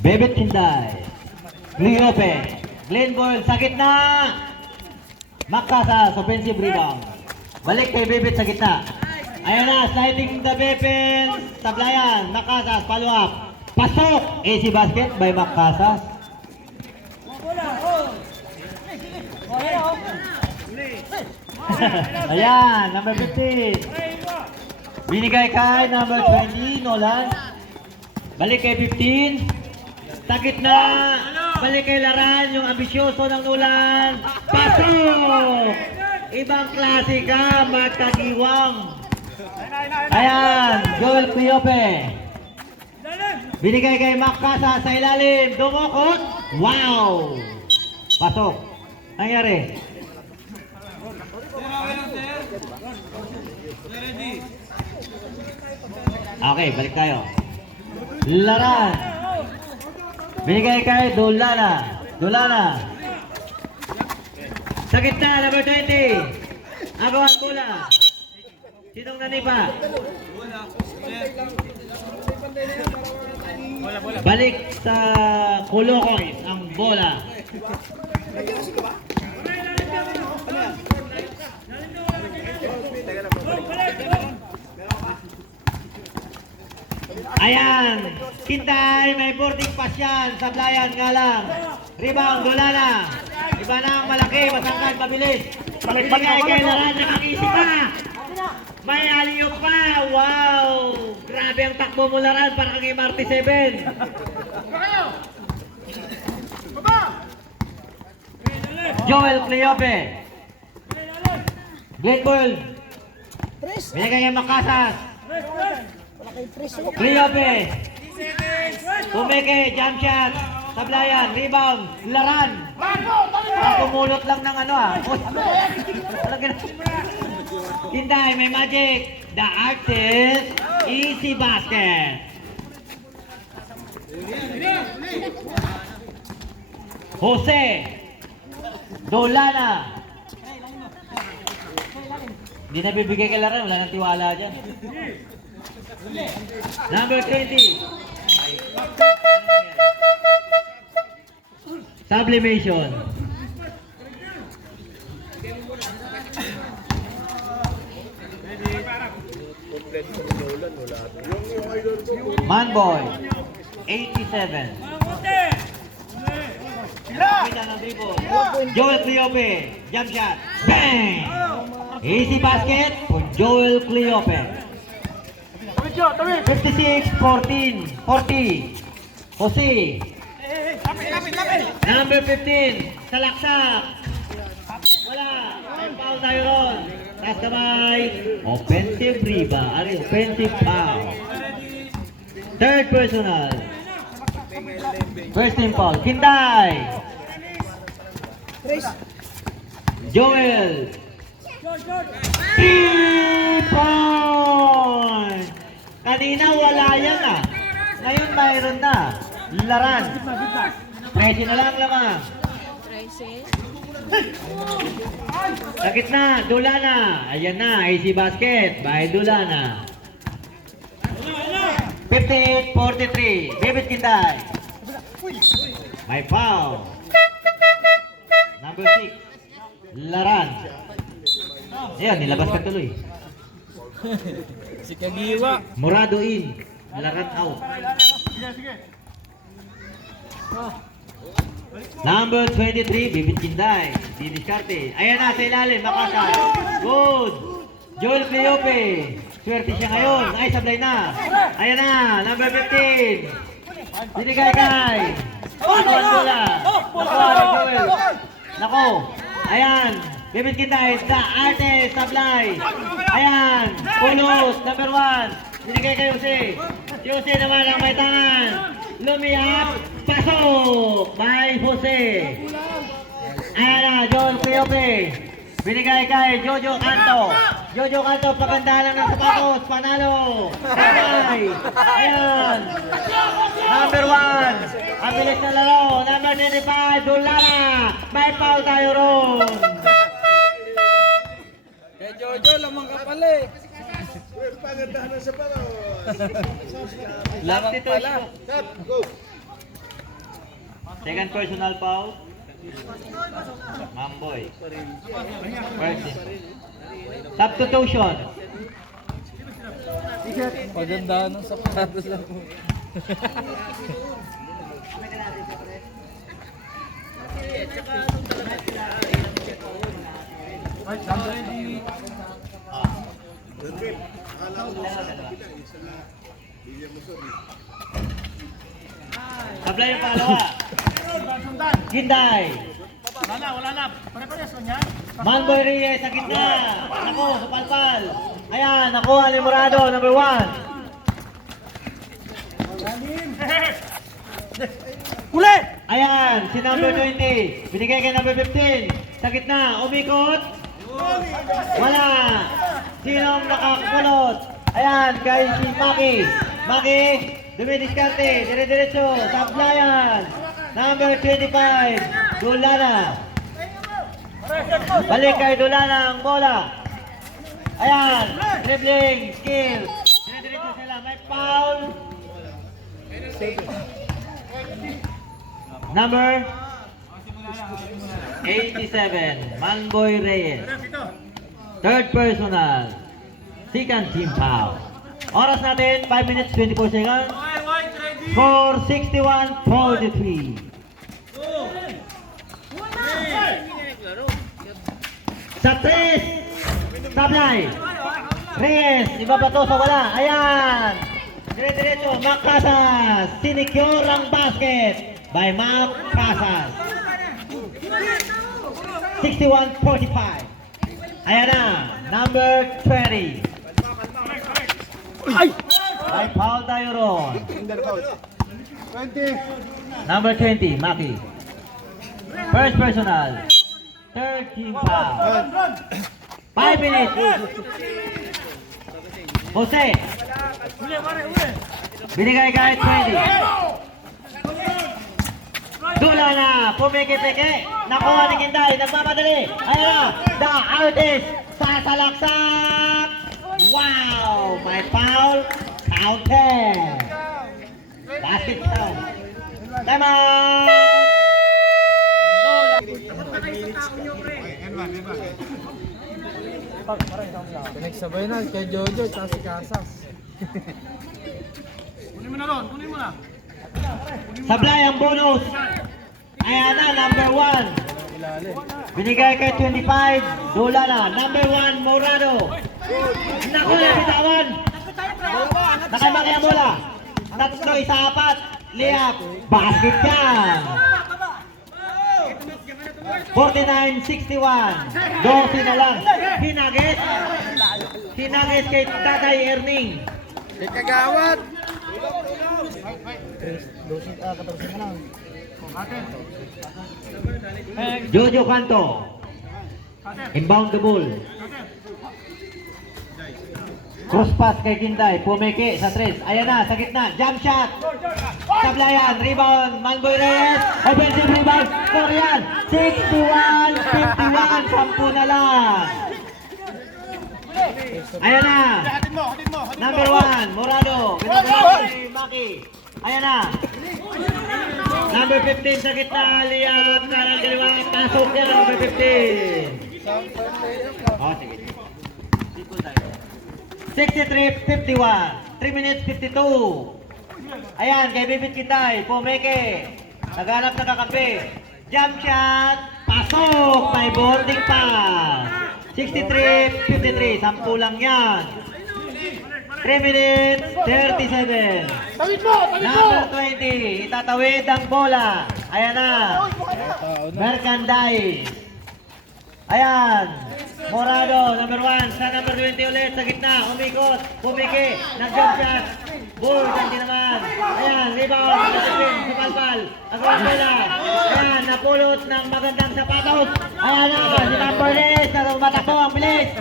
Bebet Kinday. Cleope. Glenn Boyle sa gitna. Makasa, offensive rebound. Balik kay Bebet sa gitna. Ayan na, sliding the defense. Tablayan, Makasas, follow up. Pasok! AC basket by Makasas. Ayan, number 15. Binigay kay number 20, Nolan. Balik kay 15. Sa gitna. Balik kay Laran, yung ambisyoso ng Nolan. Pasok! Ibang klase ka, magkagiwang. Ayan, Joel Cleope. Binigay kay Makasa sa ilalim. Dumukot. Wow! Pasok. Nangyari. Okay, balik tayo. Laran. Binigay kay Dolana. Dolana. Sa gitna, number 20. Agawan bola. Sinong nanipa? Balik sa Kulokoy ang bola. Ayan, Kintay, may boarding pass yan, sablayan nga lang. Rebound, Dolana. Iba na ang malaki, masangkad, mabilis. Bigay kay Laran, nakakisip pa. May aliyok pa, wow. Grabe ang takbo mo Laran, parang kang MRT7. Joel Cleope. Glenn Boyle. Binigay kay Makasas. Cleope. Pumeke, jump shot. Tablayan, rebound, Laran. Pumulot lang ng ano ah. Tinday, may magic. The artist, easy basket. Jose. Dolana. Hindi na bibigay kay Laran, wala nang tiwala dyan. Number 20. Sublimation. Manboy. 87. Joel Cleope. Jump shot. Bang! Easy basket for Joel Cleope. 56-14. 40. Jose. Number 15. Salaksak. Wala. May foul tayo ron. Taas kamay. Offensive rebound. Ano yung offensive foul? Third personal. First team foul. Kintay. Joel. 3 points. Kanina wala yan ah. Ngayon mayroon na. Laran. 13 na lang lamang. Sa gitna, Dolana. Ayan na, AC basket by Dolana. 58-43. David Kinday. May foul. Number 6. Laran. Ayan, nilabas ka tuloy. Si Kagiwa. Morado in. Laran out. Number 23, Bibit Kinday. Diniskarte. Ayan na, sa ilalim. Makasas. Good. Joel Cleope. Swerte siya ngayon. Ay, sablay na. Ayan na, number 15. Binigay kay. Ako, bola. Nakuha ni Joel. Nako. Ayan. Bibit Kinday. The artist. Sablay. Ayan. Pulos. Number 1. Binigay kay Jose. Jose naman ang may tangan. Lumiyap. Pasok. By Jose. Ayan na. Joel Cleope. Binigay kay Jojo Canto. Jojo Canto, paganda lang ng sapatos. Panalo. Sabay. Ayan. Number 1. Ang bilis na laro. Number 95. Dolana. May foul tayo ron. Kay Jojo, lamang ka pala eh. Lakang pala. Second personal foul. Mamboy. First. Substitution. Paganda ng sapatos lang po. Sablay yung pangalawa. Ginday. Wala na. Pare-pares lang yan. Manboy Reyes sa gitna. Ako, sa palpal. Ayan, nakuha ni Morado, number 1. Uli! Ayan, si number 20. Binigay kay number 15. Sa gitna, umikot. Wala. Sinong nakakulot? Ayan, kay si Maki. Maki, dumidiskarte. Dire-diretso, sablayan. Number 25, Dulana. Balik kay Dulana ang bola. Ayan, dribbling, skill. Dire-diretso sila, may foul. Number 87, Manboy Reyes. Third personal. Second team foul. Oras natin, 5 minutes, 24 seconds. Score 61-43. Sa 3, sablay. Reyes, iba pa to sa wala. Ayan. Dire-diretso, Mac Casas. Sinicure ang basket by Mac Casas. 61-45. Ayan na, number 20. Ay! By foul tayo ron. 20. Number 20, Maki. First personal. Third team foul. 5 minutes. Jose, Uli, pare, uli. binigay kahit 20. Dula na, pumiki-piki. Nakuha ni Kinday, nagmamadali. Ayan na, the artist, sasalaksak. Wow, may foul. Counted. Basket count. Time out. Pinagsabay na kay Jojo at si Casas. Kunin mo na ron, kunin mo na. Sablay ang bonus. Ayan na, number 1. Ilalim. Binigay kay 25. Dula na. Number 1, Morado. Naku, nabitawan. Nakamaki ang bola. Tatlo, isa, apat. Layup. Basket yan. 49-61. 12 na lang. Hinagis. Hinagis kay Tatay Erning. Kay Kagawad. 14 na lang. Jojo Canto. Inbound the ball. Cross pass kay Kinday. Pumiki sa 3. Ayan na, sa gitna. Jump shot. Sablayan. Rebound. Manboy Reyes. Offensive rebound. Korean. 61-51. 10 na lang. Ayan na. Hatid mo, hatid mo. Number 1, Morado. Pinagulong kay Maki. Ayan na. Number 15 sa gitna. Liam. Kanan kaliwa. Pasok yan. Number 15. Oh, sige. 63-51. 3 minutes 52. Ayan, kay Bibit Kinday. Pumeke. Naghanap na kakampi. Jump shot. Pasok. May boarding pass. 63-53. 10 lang yan. 3 minutes 37. Tawid mo, tawid mo. Number 20. Itatawid ang bola. Ayan na. Merchandise. Ayan. Morado, number 1. Sa number 20 ulit sa gitna. Umikot. Pumiki. Nag-jump shot. Bull. Hindi naman. Ayan. Rebound. Si Palpal. Ang bola. Ayan. Napulot ng magandang sapatos. Ayan na. Si number 10. Na tumatakbo. Ang bilis.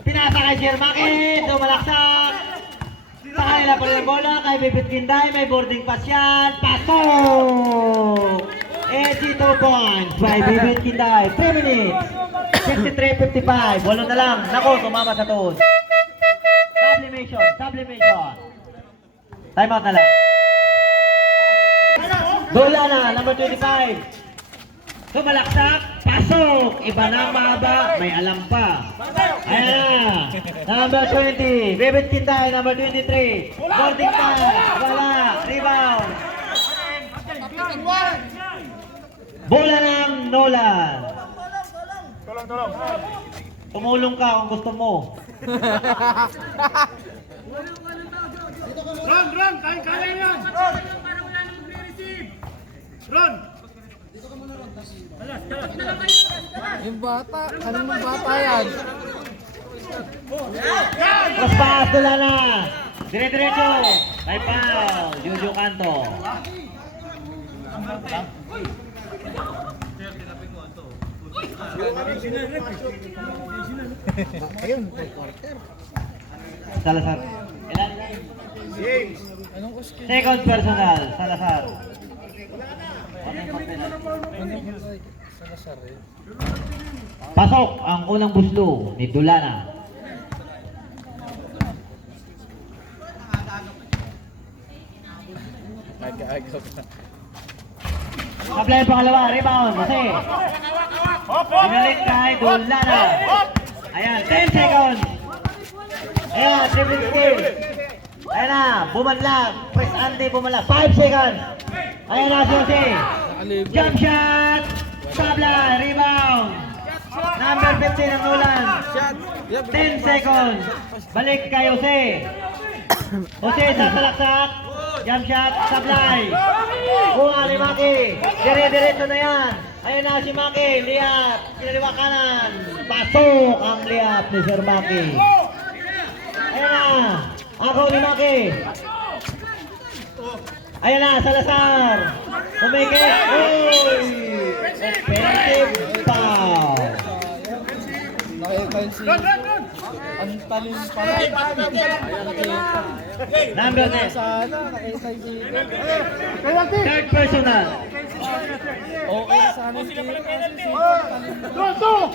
Pinasa kay Shermaki. Tumalaksak. Sa kanila pa rin ang bola. Kay Bibit Kinday. May boarding pass yan. Pasok. 82 points by Bibit Kinday. 3 minutes. 63-55. Walo na lang. Nako, tumama sa tuhod. Supplement. Sublimation. Time out na lang. Bola na, number 25. Sumalaksak, pasok. Iba na ang mahaba, may alam pa. Ayan na. Number 20. Bibit Kinday, number 23. Boarding pass, wala. Rebound. Bola ng Nolan. Tulong. Tumulong ka kung gusto mo. Ron, kaya yan. Ron. Yung bata, anong bata yan? Cross pass, dula na. Dire-diretso. May foul. Juju Canto. Ayun. Salazar. Ilan? Anong kuskin? Second personal. Salazar. Salazar eh. Pasok ang unang buslo ni Dulana. Aga-aga pa. Apply ang pangalawa. Rebound. Kasi. Pinalik kay Dulana. Ayan. 10 seconds. Ayan. Dribbling skill. Ayan na. Bumanlag. Press Andy bumanlag. 5 seconds. Ayan na si Jose. Nakalibre. Jump shot. Tabla. Rebound. Number 15 ang Nolan. Shot. Yep. 10 seconds. Balik kay Jose. Jose sa salaksak. Jump shot. Sablay. Kuha ni Maki. Dire-diretso na yan. Ayun na si Maki. Liap. Kinaliwa kanan. Pasok ang liap ni Sir Maki. Ayun na. Ako ni Maki. Ayun na. Salazar. Kumikit. Uy. Offensive foul. Nakita yung si... Ang talim pala. Number 10. Sana, nakita yung si... Third personal. Okay, sana yung tira kasi si... Talim.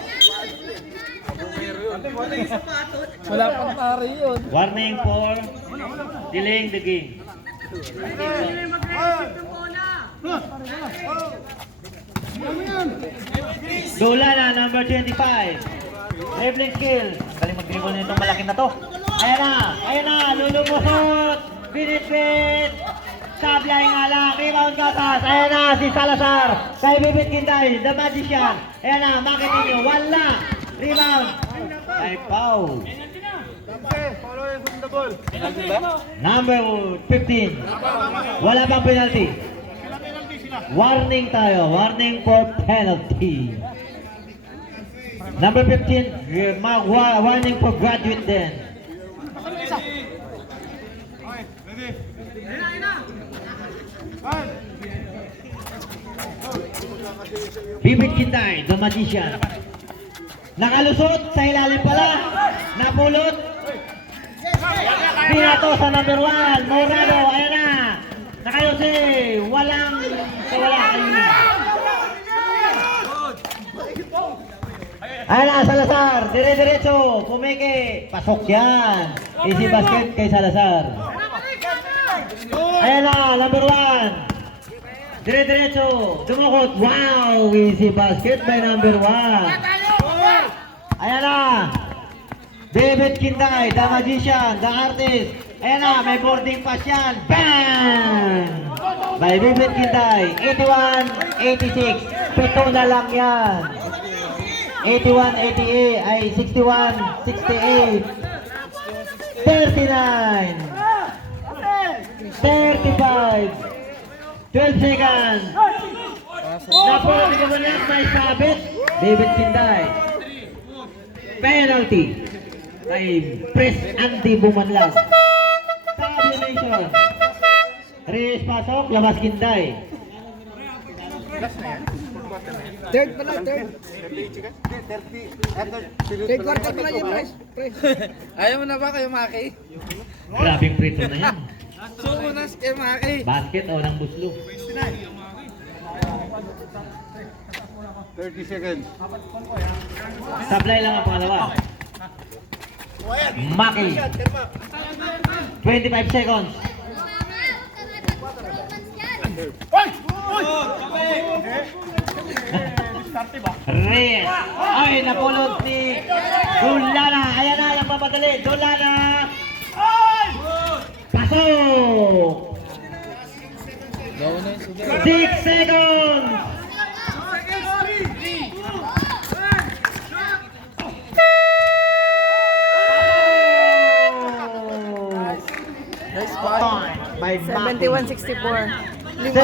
Wala pang tari yun. Warning for delaying the game. Dula na, number 25. Dribbling skill. Galing mag-dribble na itong malaki na to. Ayan na, lulumusot. Binit-bit. Sablay nga lang, rebound gatas. Ayan na, si Salazar. Kay Bibit Kinday, the magician. Ayan na, makita nyo, wala. Rebound. Ay, foul. Number 15. Wala pang penalty. Warning tayo. Warning for penalty. Number 15. Warning for graduate then. Bibit Kinday, the magician. Nakalusot sa ilalim pala. Napulot. Pinato sa number 1. Morado. Ayan na. Nakayose. Walang wala kayo. Ayan na, Salazar. Dire-diretso. Pumeke. Pasok yan. Easy basket kay Salazar. Ayan na, number 1. Dire-diretso. Dumukot. Wow. Easy basket by number 1. Ayan na. David Kinday, the magician, the artist. Ayan na, may boarding pass yan. Bang! By David Kinday. 81-86. Pito na lang yan. 81-88 ay 61-68. 39. 35. 12 seconds. Napulot ko lang may sabit. David Kinday. Penalty. Ay press Andy bumanlag. Tabulation. Reyes pasok, labas Kinday. Third pala, third. Third quarter pala yung price. Ayaw mo na ba kayo, Maki? Grabing prito na yan. Sumunas kayo, Maki. Basket o ng buslo. 30 seconds. Sablay lang ang pangalawa. Maki. 25 seconds. Hoy! Hoy! Diskarte ba? Reyes. Ay, napulot ni Dulana. Ayan na, yung mamadali. Dulana. Pasok. Gawin na yung sugar. 6 seconds. Nice spot. By Maki. 71-64.